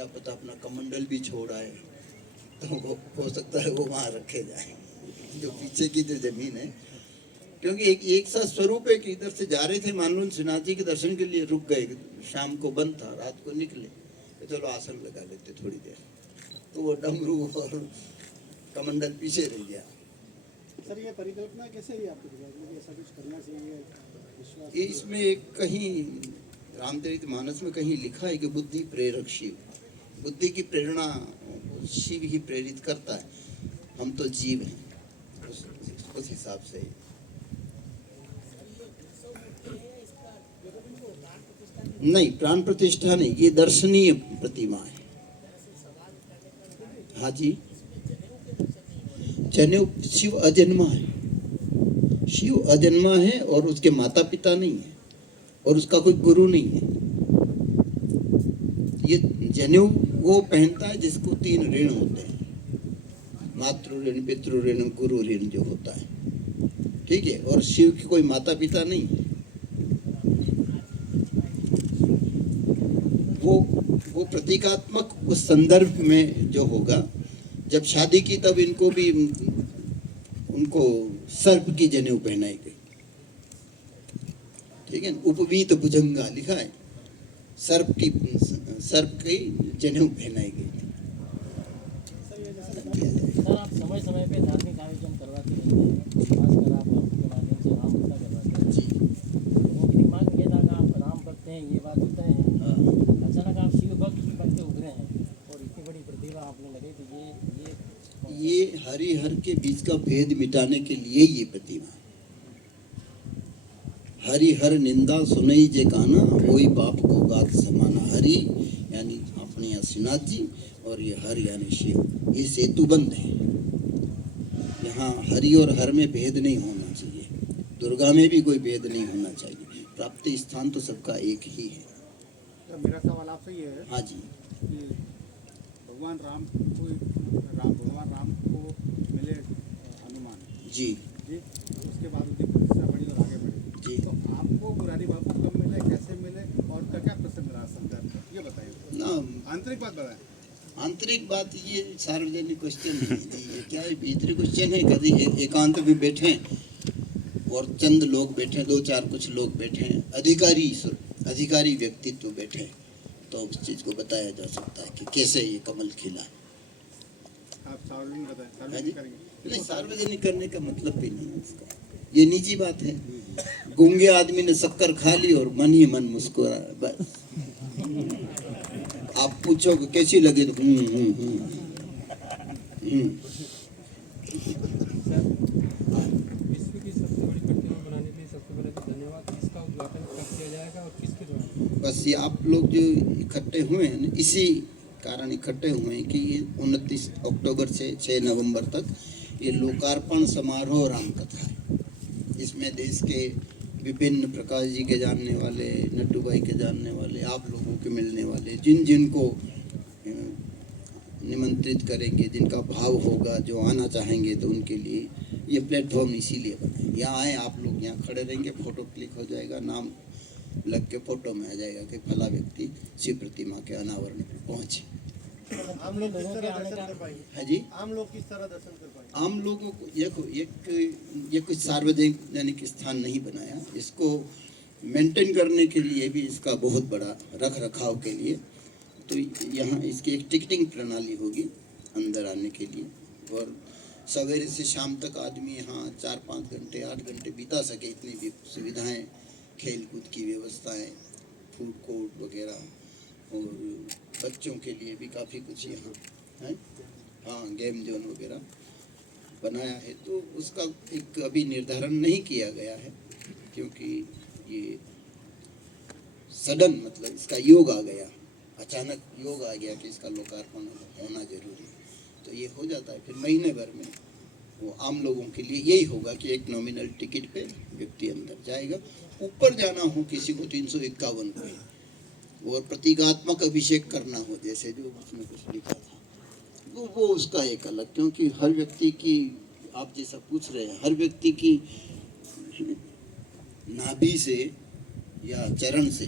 क्या पता अपना कमंडल भी छोड़ आए, तो वो हो सकता है वो वहाँ रखे जाए, जो पीछे की जो जमीन है। क्योंकि एक सा स्वरूप है कि इधर से जा रहे थे मानून श्रीनाथ जी के दर्शन के लिए, रुक गए, शाम को बंद था, रात को निकले, तो चलो आसन लगा लेते थोड़ी देर, तो वो डमरू और कमंडल पीछे रह गया। सर ये परिकल्पना कैसे हुई आपके दिमाग में कि ऐसा कुछ करना चाहिए, विश्वास? इसमें एक कहीं रामचरितमानस में कहीं लिखा है कि बुद्धि प्रेरक शिव, बुद्धि की प्रेरणा शिव ही प्रेरित करता है, हम तो जीव हैं, उस हिसाब से। नहीं, प्राण प्रतिष्ठा नहीं, ये दर्शनीय प्रतिमा है। हाँ जी, जनेऊ, शिव अजन्मा है, शिव अजन्मा है और उसके माता पिता नहीं है और उसका कोई गुरु नहीं है। ये जनेऊ वो पहनता है जिसको 3 ऋण होते हैं, मातृ ऋण, पितृ ऋण, गुरु ऋण जो होता है, ठीक है। और शिव की कोई माता पिता नहीं है। वो प्रतीकात्मक उस संदर्भ में जो होगा, जब शादी की तब इनको भी उनको सर्प की जनेऊ पहनाई गई, ठीक है। उपवीत भुजंगा लिखा है, सर्प की जनेऊ पहनाई गई। सर आप समय समय पे धार्मिक आयोजन करवाते रहते हैं, खासकर आप आपके माध्यम से राम कथा करवाते हैं जी। लोगों के दिमाग में ये था कि आप राम भक्त हैं, ये बात होता है, अचानक आप शिव भक्त बन के उभरे हैं और इतनी बड़ी प्रतिभा आपने लगे, तो ये हरिहर के बीच का भेद मिटाने के लिए ये प्रतिमा है। हरिहर निंदा सुनई जे काना, वही बाप को गात समाना। हरि यानी अपने श्रीनाथ जी और ये हर यानी शिव, ये सेतुबंध है। यहाँ हरि और हर में भेद नहीं होना चाहिए, दुर्गा में भी कोई भेद नहीं होना चाहिए, प्राप्ति स्थान तो सबका एक ही है। तो मेरा सवाल आपसे ये है, हाँ जी, कि भगवान राम को मिले हनुमान जी जी, उसके बाद उनकी प्रतिष्ठा बढ़ी और आगे बढ़ी जी। तो आपको मुरारी बाबू कब मिले, कैसे मिले और उनका क्या प्रसंग रहा संदर्भ, ये बताइए ना। आंतरिक बात बताएं। आंतरिक बात ये सार्वजनिक क्वेश्चन नहीं है जी, ये क्या है, भीतरी क्वेश्चन है। कभी एकांत में बैठे और चंद लोग बैठे, 2-4 कुछ लोग बैठे, अधिकारी व्यक्तित्व बैठे, तो उस चीज को बताया जा सकता है कि कैसे ये कमल खिला। आप सार्वजनिक बताएं, हाँ जी? सार्वजनिक करेंगे नहीं, सार्वजनिक करने का मतलब भी नहीं है इसका, ये निजी बात है। गूंगे आदमी ने शक्कर खा ली और मन ही मन मुस्कुरा, बस। आप पूछो कि कैसी लगी, तो विश्व की सबसे बड़ी प्रतिमा बनाने के लिए सबसे पहले तो धन्यवाद। इसका उद्घाटन कब किया जाएगा और किसके द्वारा? बस ये आप लोग जो इकट्ठे हुए हैं, इसी कारण इकट्ठे हुए हैं कि ये 29 अक्टूबर से 6 नवंबर तक ये लोकार्पण समारोह रामकथा है। इसमें देश के विभिन्न, प्रकाश जी के जानने वाले, नट्टू भाई के जानने वाले, आप लोगों के मिलने वाले, जिनको निमंत्रित करेंगे, जिनका भाव होगा, जो आना चाहेंगे, तो उनके लिए ये प्लेटफॉर्म इसीलिए बना है। यहाँ आए आप लोग, यहाँ खड़े रहेंगे, फोटो क्लिक हो जाएगा, नाम लग के फोटो में आ जाएगा कि फला व्यक्ति शिव प्रतिमा के अनावरण में पहुँचे। आम लोग किस तरह दर्शन कर पाएंगे? है जी, आम लोग किस तरह दर्शन कर पाएंगे? आम लोगों को ये कुछ सार्वजनिक स्थान नहीं बनाया, इसको मेंटेन करने के लिए भी, इसका बहुत बड़ा रख रखाव के लिए, तो यहाँ इसकी एक टिकटिंग प्रणाली होगी अंदर आने के लिए, और सवेरे से शाम तक आदमी यहाँ 4-5 घंटे 8 घंटे बिता सके, इतनी भी सुविधाएं, खेल कूद की व्यवस्थाएं, फूड कोर्ट वगैरह, और बच्चों के लिए भी काफ़ी कुछ यहाँ है, हाँ, गेम जोन वगैरह बनाया है। तो उसका एक अभी निर्धारण नहीं किया गया है, क्योंकि ये सडन, मतलब इसका योग आ गया, अचानक योग आ गया कि इसका लोकार्पण होना जरूरी है, तो ये हो जाता है। फिर महीने भर में वो आम लोगों के लिए यही होगा कि एक नॉमिनल टिकट पे व्यक्ति अंदर जाएगा। ऊपर जाना हो किसी को 351 पे, और प्रतीकात्मक अभिषेक करना हो, जैसे जो उसमें कुछ लिखा था, वो उसका एक अलग, क्योंकि हर व्यक्ति की, आप जैसा पूछ रहे हैं, हर व्यक्ति की नाभि से या चरण से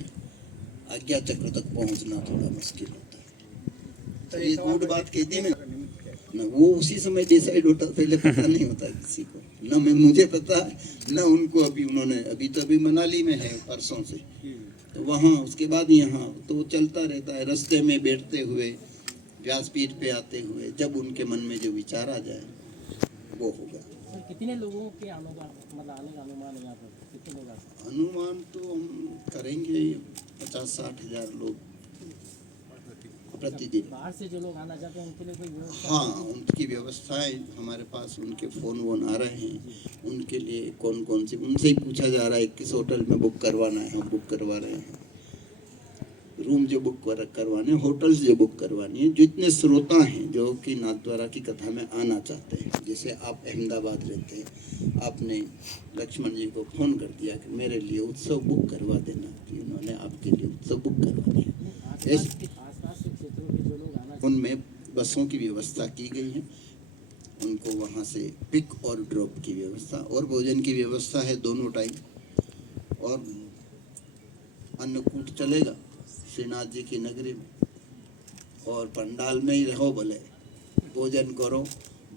आज्ञा चक्र तक पहुंचना थोड़ा मुश्किल होता है। तो ये गुड बात कह दी मैं निमित्त क्या है? ना, वो उसी समय डिसाइड होता, पहले पता नहीं होता किसी को, ना मैं मुझे पता है ना उनको। अभी उन्होंने अभी मनाली में है परसों से, तो वहाँ उसके बाद यहाँ तो चलता रहता है। रास्ते में बैठते हुए, व्यासपीठ पे आते हुए, जब उनके मन में जो विचार आ जाए वो होगा। सर कितने लोगों के आने का मतलब आने का अनुमान है यहाँ पर, कितने लोग आ सकते अनुमान तो हम करेंगे 50-60 हज़ार लोग प्रतिदिन। हैं? बाहर से जो लोग आना चाहते हैं उनके लिए कोई व्यवस्था? हाँ, उनकी व्यवस्थाएं हमारे पास, उनके फ़ोन वोन आ रहे हैं, उनके लिए कौन कौन सी, उनसे ही पूछा जा रहा है किस होटल में बुक करवाना है, हम बुक करवा रहे हैं। रूम जो बुक करवाने, होटल्स जो बुक करवानी है, जितने श्रोता हैं जो कि नाथद्वारा की कथा में आना चाहते हैं, जैसे आप अहमदाबाद रहते हैं, आपने लक्ष्मण जी को फ़ोन कर दिया कि मेरे लिए उत्सव बुक करवा देना, कि उन्होंने आपके लिए उत्सव बुक करवा दिया। आसपास के क्षेत्रों के जो लोग आना उनमें बसों की व्यवस्था की गई है, उनको वहाँ से पिक और ड्रॉप की व्यवस्था, और भोजन की व्यवस्था है दोनों टाइम, और अन्नकूट चलेगा श्रीनाथ जी की नगरी में, और पंडाल में ही रहो, भले भोजन करो,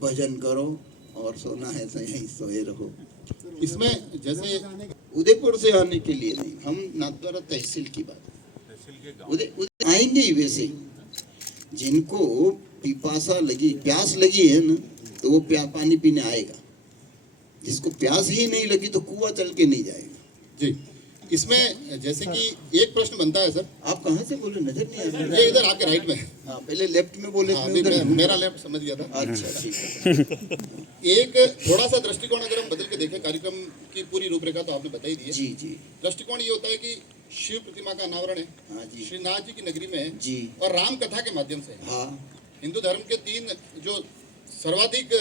भजन करो, और सोना है तो यहीं सोए रहो। इसमें जैसे उदयपुर से आने के लिए नहीं, हम नाथद्वारा तहसील की बात है। उदय आएंगे ही वैसे ही, जिनको पिपासा लगी, प्यास लगी है ना, तो वो पानी पीने आएगा। जिसको प्यास ही नहीं लगी तो कुआं चल के नहीं जाएगा। जी, इसमें जैसे कि एक प्रश्न बनता है सर, आप कहाँ से बोले, नजर नहीं आ रहा? ये इधर आपके राइट में है। हाँ, पहले लेफ्ट में बोले हाँ, थे, नहीं, उधर। मेरा लेफ्ट समझ गया था। अच्छा, ठीक है। एक थोड़ा सा दृष्टिकोण अगर हम बदल के देखें, कार्यक्रम की पूरी रूपरेखा तो आपने बताई दी है। जी जी दृष्टिकोण ये होता है कि शिव प्रतिमा का अनावरण है, हाँ जी श्रीनाथ जी की नगरी में है, जी और राम कथा के माध्यम से है। हाँ हिंदू धर्म के तीन जो सर्वाधिक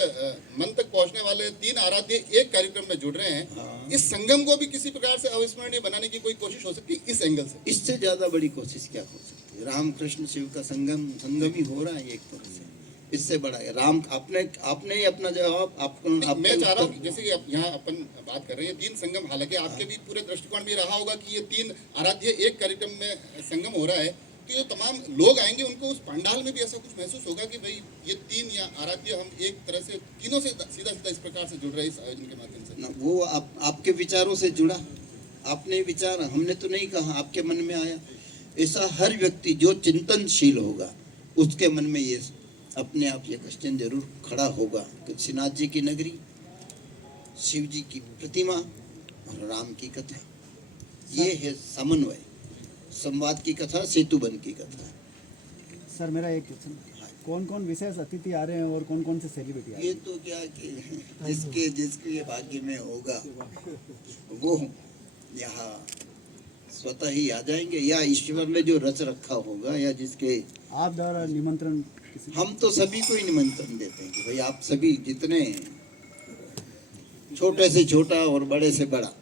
मन तक पहुंचने वाले तीन आराध्य एक कार्यक्रम में जुड़ रहे हैं। हाँ। इस संगम को भी किसी प्रकार से अविस्मरणीय बनाने की कोई कोशिश हो सकती है इस एंगल से? इससे ज्यादा बड़ी कोशिश क्या हो सकती है? राम कृष्ण शिव का संगम ही हो रहा है एक तरह से। इससे बड़ा है राम। आपने ही अपना जवाब आपको मैं चाह रहा हूँ जैसे कि यहाँ अपन बात कर रहे हैं तीन संगम, हालांकि आपके भी पूरे दृष्टिकोण में रहा होगा कि ये तीन आराध्य एक कार्यक्रम में संगम हो रहा है, तो ये तमाम लोग आएंगे, उनको उस पंडाल में भी ऐसा कुछ महसूस होगा कि भाई ये तीन या आराध्य हम एक तरह से तीनों से सीधा सीधा इस प्रकार से जुड़ रहे हैं इस आयोजन के माध्यम से। ना, वो आपके विचारों से जुड़ा, आपने विचार, हमने तो नहीं कहा, आपके मन में आया। ऐसा हर व्यक्ति जो चिंतनशील होगा उसके मन में ये अपने आप ये क्वेश्चन जरूर खड़ा होगा कि श्रीनाथ जी की नगरी, शिव जी की प्रतिमा और राम की कथा, ये है समन्वय, संवाद की कथा, सेतुबंध की कथा। सर मेरा एक क्वेश्चन, कौन कौन विशेष अतिथि आ रहे हैं और कौन कौन से सेलिब्रिटी आ रहे ये हैं? तो क्या कि जिसके भाग्य में होगा वो यहाँ स्वतः ही आ जाएंगे, या ईश्वर ने जो रच रखा होगा, या जिसके आप द्वारा निमंत्रण किसी? हम तो सभी को ही निमंत्रण देते हैं कि भाई आप सभी, जितने छोटे से छोटा और बड़े से बड़ा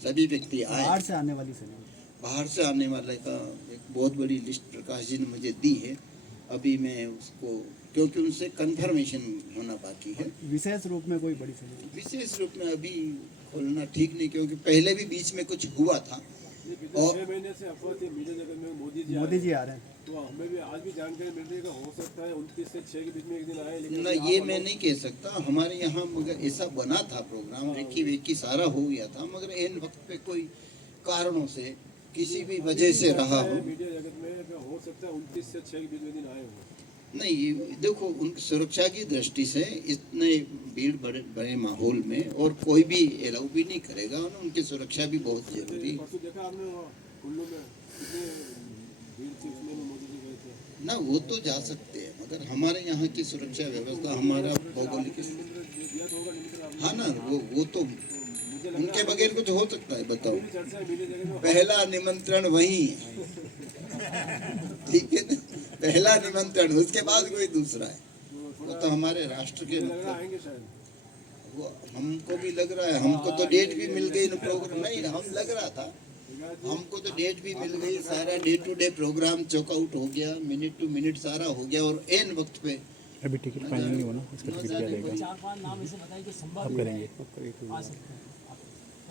सभी व्यक्ति आए। बाहर से आने वाली सेलिब्रिटी? बाहर से आने वाले का एक बहुत बड़ी लिस्ट प्रकाश जी ने मुझे दी है, अभी मैं उसको, क्योंकि उनसे कंफर्मेशन होना बाकी है। विशेष रूप में कोई बड़ी सेलिब्रिटी? विशेष रूप में अभी खोलना ठीक नहीं, क्योंकि पहले भी बीच में कुछ हुआ था। और 6 महीने से अफवाह थी मीडिया जगत में मोदी जी आ रहे हैं। तो हमें भी आज भी जानकारी मिल रही है कि हो सकता है 29 से 6 के बीच में एक दिन आए, लेकिन ना, ये मैं नहीं कह सकता। हमारे यहाँ मगर ऐसा बना था प्रोग्राम, रेकी वेकी सारा हो गया था, मगर एन वक्त पे कोई कारणों से किसी भी वजह से रहा हो। मीडिया जगत में कि हो सकता है 29 से 6 के बीच में दिन आए हो। नहीं, देखो उनकी सुरक्षा की दृष्टि से इतने भीड़ बड़े माहौल में और कोई भी अलाउ भी नहीं करेगा, और उनकी सुरक्षा भी बहुत जरूरी है। परसों देखा आपने कुल्लू में कितने भीड़ थी, उसमें भी मोदी जी गए थे। ना, वो तो जा सकते हैं, मगर हमारे यहाँ की सुरक्षा व्यवस्था, हमारा भौगोलिक, दिया तो होगा निमंत्रण आपने? हाँ ना, वो तो मुझे लग उनके बगैर कुछ हो सकता है? बताओ। रहा है चर्चा है मीडिया जगत में। पहला निमंत्रण वही है, ठीक है ना? पहला निमंत्रण, उसके बाद कोई दूसरा है। वो तो हमारे राष्ट्र के मुझे लग रहा है आएंगे शायद। वो हमको भी लग रहा है, हमको तो डेट भी मिल गई ना प्रोग्राम, नहीं हम लग रहा था, हमको तो डेट भी मिल गई, सारा डे टू डे प्रोग्राम चौकआउट हो गया, मिनट टू मिनट सारा हो गया, और एन वक्त पे अभी टिकट फाइनल नहीं होना, इसका टिकट क्या रहेगा? 4-5 नाम ऐसे बताइए कि संभव अब करेंगे, आ सकते हैं।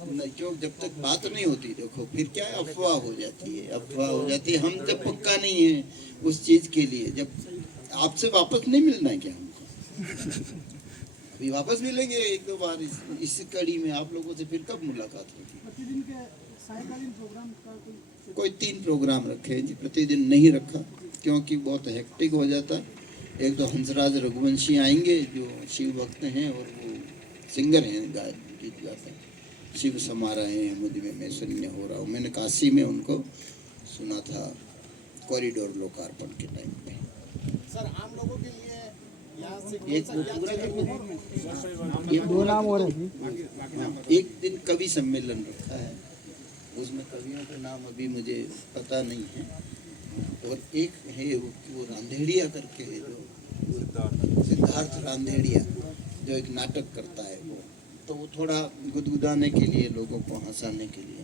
नहीं, क्यों जब तक बात नहीं होती, देखो फिर क्या है, अफवाह हो जाती है, अफवाह हो जाती है। हम जब पक्का नहीं है उस चीज के लिए, जब आपसे वापस नहीं मिलना है क्या हमको? अभी वापस मिलेंगे एक दो बार इस कड़ी में, आप लोगों से फिर कब मुलाकात होगी? प्रतिदिन के सायकालीन प्रोग्राम का कोई 3 प्रोग्राम रखे हैं जी, प्रतिदिन नहीं रखा क्योंकि बहुत हेक्टिक हो जाता। एक तो हंसराज रघुवंशी आएंगे जो शिव भक्त हैं और वो सिंगर हैं, गीत गाते हैं। शिव समा रहे हैं मुझ में, मैं शून्य हो रहा हूँ। मैंने काशी में उनको सुना था कॉरिडोर लोकार्पण के टाइम पे। सर आम लोगों के लिए यहाँ से एक ये 2 नाम हो रहे थे। एक दिन कवि सम्मेलन रखा है, उसमें कवियों का नाम अभी मुझे पता नहीं है। और एक है वो रांधेड़िया करके, जो सिद्धार्थ रांधेड़िया जो एक नाटक करता है वो, तो वो थोड़ा गुदगुदाने के लिए, लोगों को हंसाने के लिए।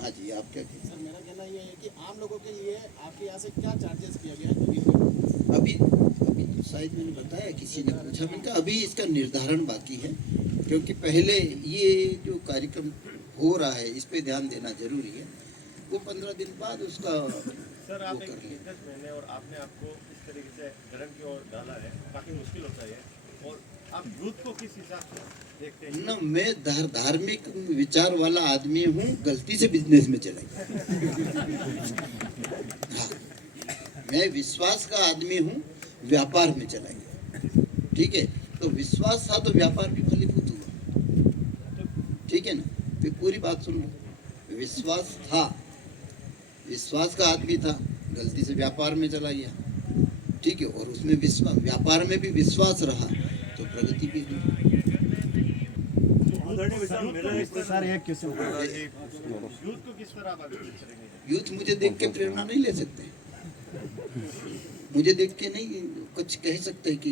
हाँ जी, आप क्या कहते हैं? सर मेरा कहना ये है कि आम लोगों के लिए आपके यहाँ से क्या चार्जेस किया गया है? अभी तो शायद मैंने बताया, किसी ने पूछा, मैंने कहा अभी इसका निर्धारण बाकी है, क्योंकि पहले ये जो कार्यक्रम हो रहा है इस पे ध्यान देना जरूरी है। वो 15 दिन बाद उसका सर आप वो एक कर लें। 10 महीने और आपने आपको इस तरीके से धर्म की ओर डाला है, काफ़ी मुश्किल होता है। और आप यूथ को किस हिसाब से देखते हैं? ना, मैं धार्मिक विचार वाला आदमी हूँ, गलती से बिजनेस में चला गया। हाँ, मैं विश्वास का आदमी हूँ, व्यापार में चला गया। ठीक है, तो विश्वास था तो व्यापार भी फलीभूत हुआ। ठीक है ना, फिर पूरी बात सुन लो। विश्वास था, विश्वास का आदमी था, गलती से व्यापार में चला गया। ठीक है, और उसमें विश्वास, व्यापार में भी विश्वास रहा तो प्रगति भी हुई। सर एक क्वेश्चन, यूथ को किस तरह आप आगे करेंगे? यूथ मुझे देख के प्रेरणा नहीं ले सकते, मुझे देख के नहीं कुछ कह सकते कि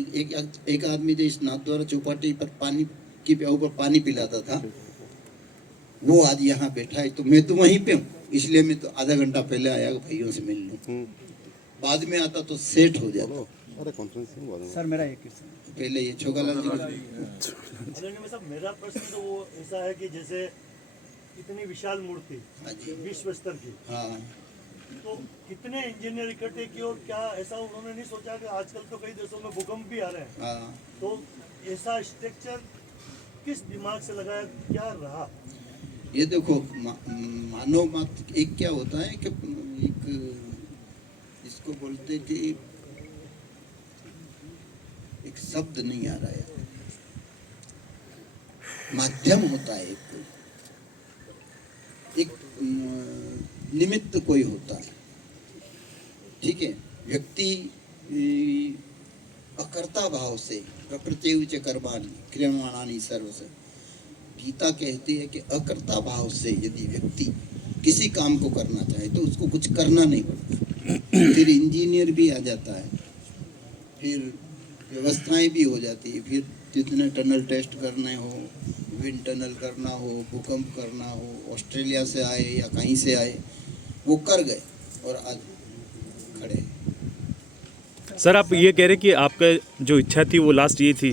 एक आदमी जो इस नाथ द्वारा चौपाटी पर पानी की प्याऊ पर पानी पिलाता था, वो आज यहाँ बैठा है। तो मैं तो वहीं पे हूँ, इसलिए मैं तो आधा घंटा पहले आया भाइयों से मिल लूँ। बाद में आता तो सेट हो जाता। सर मेरा एक क्वेश्चन, पहले ये छोगालाल जी साहब, मेरा प्रश्न तो वो ऐसा है कि जैसे इतनी विशाल मूर्ति हाँ जी, विश्व स्तर की, हाँ तो कितने इंजीनियर इकट्ठे किए और क्या ऐसा उन्होंने नहीं सोचा कि आजकल तो कई देशों में भूकंप भी आ रहे हैं, हाँ। तो ऐसा स्ट्रक्चर किस दिमाग से लगाया, क्या रहा? ये देखो, मानव मात्र एक क्या होता है कि एक इसको बोलते कि एक शब्द नहीं आ रहा है, माध्यम होता है, एक निमित्त कोई होता है। ठीक है, व्यक्ति अकर्ता भाव से, प्रकृति च कर्माणि क्रियमाणानि सर्वश, गीता कहती है कि अकर्ता भाव से यदि व्यक्ति किसी काम को करना चाहे तो उसको कुछ करना नहीं पड़ता। फिर इंजीनियर भी आ जाता है, फिर व्यवस्थाएं भी हो जाती है, फिर जितने टनल टेस्ट करने हो, विंड टनल करना हो, भूकंप करना हो, ऑस्ट्रेलिया से आए या कहीं से आए, वो कर गए और आज खड़े हैं। सर आप ये कह रहे कि आपका जो इच्छा थी वो लास्ट ये थी,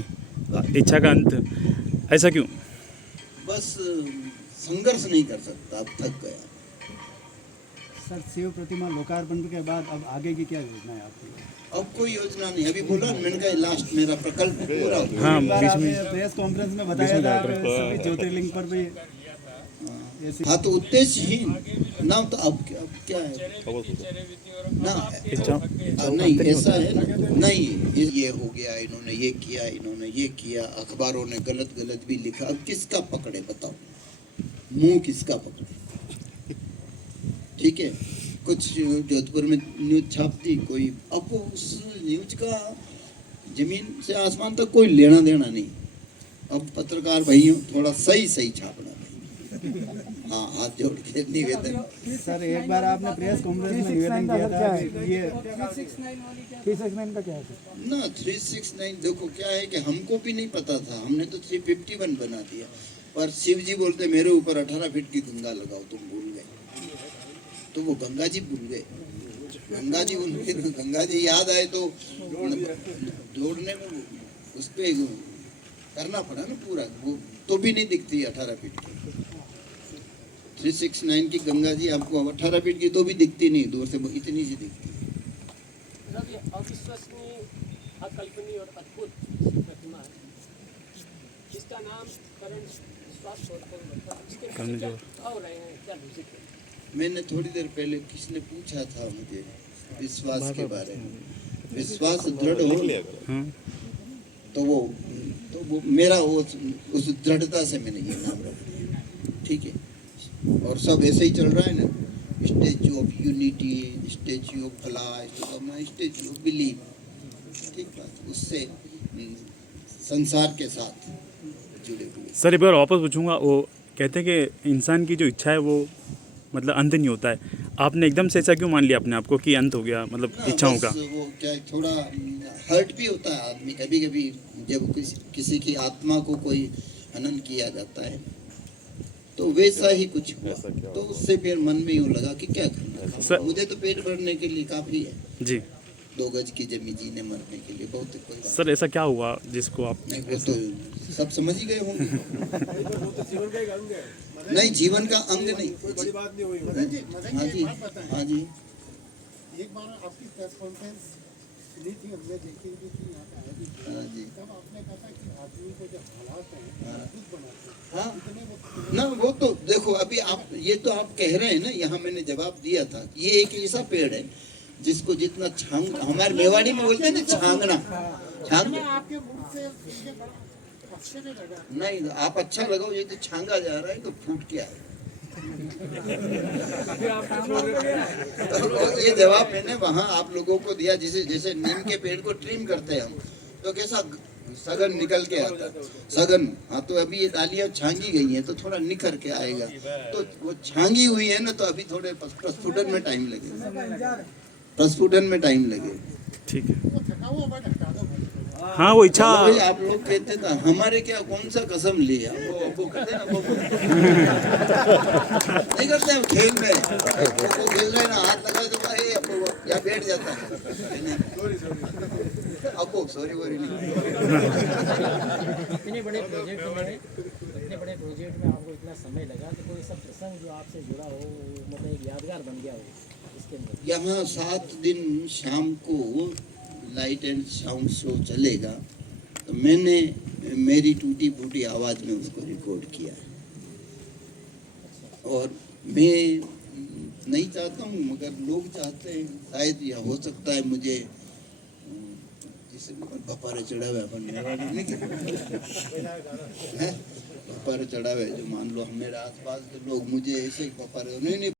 इच्छा का अंत, ऐसा क्यों? बस संघर्ष नहीं कर सकता, अब थक गया। सर शिव प्रतिमा लोकार्पण के बाद अब आगे की क्या योजना है आपकी? अब कोई योजना नहीं, अभी बोला मैंने कहा लास्ट मेरा प्रकल्प पूरा हो गया। हाँ, एक बार बीच आपने में प्रेस कॉन्फ्रेंस में बताया था सभी ज्योतिर्लिंग पर भी ऐसी, हाँ, तो उद्देश्यहीन ना, तो अब क्या है ना, नहीं ऐसा है ना, नहीं ये हो गया, इन्होंने ये किया, इन्होंने ये किया, अखबारों ने गलत भी लिखा, अब किसका पकड़े बताओ, मुंह किसका पकड़े? ठीक है, कुछ जोधपुर में न्यूज छापती कोई, अब उस न्यूज का जमीन से आसमान तक कोई लेना देना नहीं। अब पत्रकार भाइयों थोड़ा सही छापना भाई। हाँ, हाथ जोड़ के निवेदन। सर एक बार आपने प्रेस कॉन्फ्रेंस में निवेदन किया था कि ये 369 का क्या है ना, 369 देखो क्या है कि हमको भी नहीं पता था, हमने तो 351 बना दिया, पर शिव जी बोलते मेरे ऊपर 18 फीट की गंगा लगाओ, तुम भूल गए। तो वो गंगा जी भूल गए, गंगा जी याद आए तो जोड़ने में उस पे करना पड़ा ना पूरा, वो तो भी नहीं दिखती 18 फीट की। 369 की गंगा जी आपको 18 फीट की तो भी दिखती नहीं, दूर से इतनी सी दिखती है। मतलब ये अविश्वसनीय, अकल्पनीय और अद्भुत प्रतिमा है, जिसका नाम करण विश्वास और रहे हैं, क्या म्यूजिक है? मैंने थोड़ी देर पहले किसने पूछा था मुझे विश्वास के बारे में, विश्वास दृढ़ हो तो वो मेरा वो उस दृढ़ता से मैंने ये नाम रख दिया, ठीक है। और सब ऐसे ही चल रहा है ना, statue of unity, statue of भला, स्टैच्यू ऑफ बिलीव, ठीक बात, उससे संसार के साथ जुड़े हुए। सर एक बार वापस पूछूंगा, वो कहते हैं कि इंसान की जो इच्छा है वो मतलब अंत नहीं होता है, आपने एकदम से ऐसा क्यों मान लिया अपने आप को कि अंत हो गया मतलब इच्छाओं का? वो क्या है, थोड़ा हर्ट भी होता है आदमी कभी कभी, जब किसी की आत्मा को कोई हनन किया जाता है, तो वैसा ही कुछ हुआ, तो उससे फिर मन में यूँ लगा कि क्या करना, मुझे तो पेट भरने के लिए काफ़ी है जी, 2 गज की जमीन जीने मरने के लिए बहुत है, कोई बात सर ऐसा क्या हुआ जिसको आप नहीं, वो तो सब समझ ही गए होंगे। नहीं, जीवन का अंग नहीं, बड़ी बात नहीं हुई। हाँ जी, हाँ जी, एक बार आपकी प्रेस कॉन्फ्रेंस सुनी थी, हमने देखी भी थी, यहाँ पे आए भी थे। हाँ जी, तब आपने कहा था कि आदमी को जब हालात हैं खुद बनाते हैं, हाँ इतने वो ना, वो तो देखो अभी आप ये तो आप कह रहे हैं ना, यहाँ मैंने जवाब दिया था, ये एक ऐसा पेड़ है जिसको जितना छांग, हमारे मेवाड़ी में बोलते हैं ना छांगना, आपके मुंह से मुझे बड़ा आश्चर्य लगा। नहीं आप अच्छा लगाओ, ये तो छांगा जा रहा है तो फूट क्या है। तो ये जवाब मैंने वहाँ आप लोगों को दिया, जैसे नीम के पेड़ को ट्रिम करते हैं हम, तो कैसा सघन निकल के आता है, सघन, हाँ तो अभी ये डालियाँ छांगी गई हैं तो थोड़ा निखर के आएगा, तो वो छांगी हुई है ना, तो अभी थोड़े प्रस्फुटन में टाइम लगेगा, प्रस्फुटन में टाइम लगेगा। ठीक है, वो थका हुआ बट हटा दो। हाँ वो इच्छा भाई आप लोग कहते थे हमारे क्या कौन सा कसम लिया, वो कहते हैं ना, वो नहीं करते हम खेल में, वो खेल रहे ना, हाथ लगा तो भाई अब या बैठ जाता है, अब वो सॉरी नहीं। इतने बड़े प्रोजेक्ट में आपको इतना समय लगा, तो कोई सब प्रसंग जो आपसे जुड़ा हो, मतलब एक यादगार बन गया हो इसके अंदर? यहाँ 7 दिन शाम को लाइट एंड साउंड शो चलेगा, तो मैंने मेरी टूटी फूटी आवाज़ में उसको रिकॉर्ड किया है, और मैं नहीं चाहता हूँ मगर लोग चाहते हैं, शायद यह हो सकता है मुझे जिसे बपारे चढ़ावे अपन बपारे चढ़ावे, जो मान लो मेरे आसपास के लोग मुझे ऐसे ही बपारे नहीं